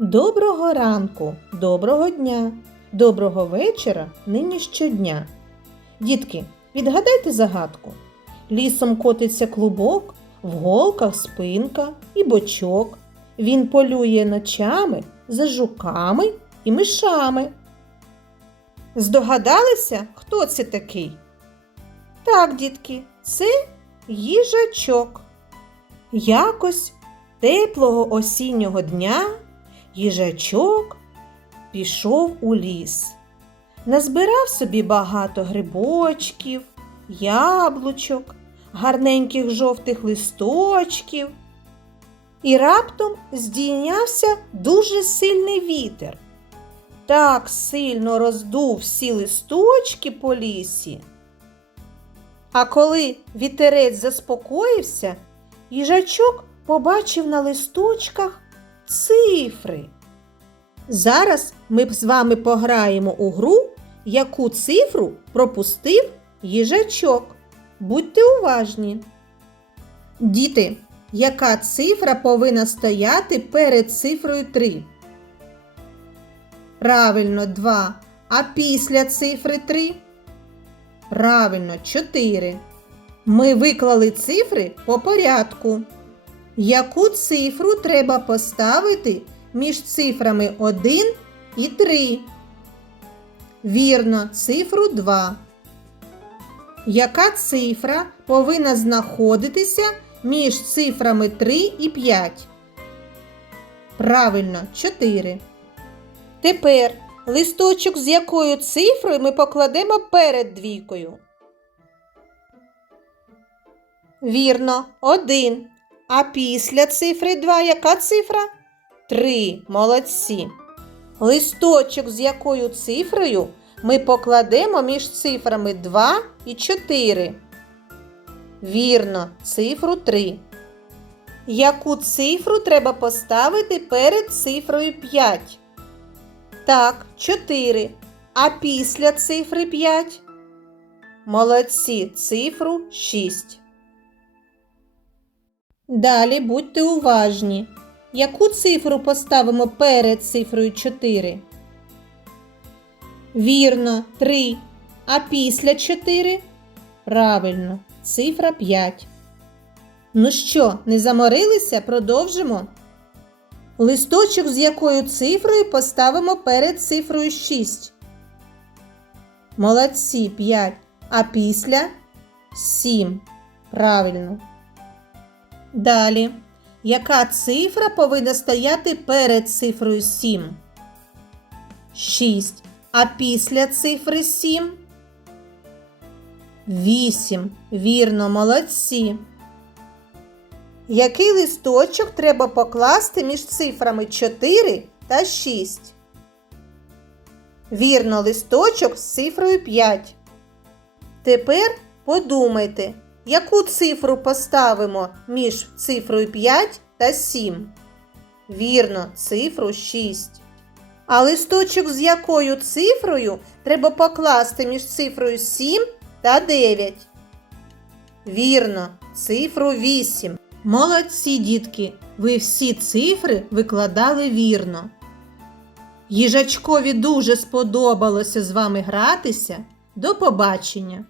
Доброго ранку, доброго дня, доброго вечора нині щодня. Дітки, відгадайте загадку. Лісом котиться клубок, в голках спинка і бочок. Він полює ночами за жуками і мишами. Здогадалися, хто це такий? Так, дітки, це їжачок. Якось теплого осіннього дня їжачок пішов у ліс. Назбирав собі багато грибочків, яблучок, гарненьких жовтих листочків. І раптом здійнявся дуже сильний вітер. Так сильно роздув всі листочки по лісі. А коли вітерець заспокоївся, їжачок побачив на листочках цифри. Зараз ми з вами пограємо у гру, яку цифру пропустив їжачок. Будьте уважні. Діти, яка цифра повинна стояти перед цифрою 3? Правильно 2. А після цифри 3? Правильно 4. Ми виклали цифри по порядку. Яку цифру треба поставити між цифрами 1 і 3? Вірно, цифру 2. Яка цифра повинна знаходитися між цифрами 3 і 5? Правильно, 4. Тепер листочок з якою цифрою ми покладемо перед двійкою? Вірно, 1. А після цифри 2 яка цифра? 3. Молодці. Листочок з якою цифрою ми покладемо між цифрами 2 і 4. Вірно, цифру 3. Яку цифру треба поставити перед цифрою 5? Так, 4. А після цифри 5? Молодці, цифру 6. Далі будьте уважні. Яку цифру поставимо перед цифрою 4? Вірно, 3. А після 4? Правильно, цифра 5. Ну що, не заморилися? Продовжимо. Листочок з якою цифрою поставимо перед цифрою 6? Молодці 5. А після 7. Правильно. Далі. Яка цифра повинна стояти перед цифрою 7? 6. А після цифри 7? 8. Вірно, молодці. Який листочок треба покласти між цифрами 4 та 6? Вірно, листочок з цифрою 5. Тепер подумайте, яку цифру поставимо між цифрою 5 та 7? Вірно, цифру 6. А листочок з якою цифрою треба покласти між цифрою 7 та 9? Вірно, цифру 8. Молодці, дітки! Ви всі цифри викладали вірно. Їжачкові дуже сподобалося з вами гратися. До побачення!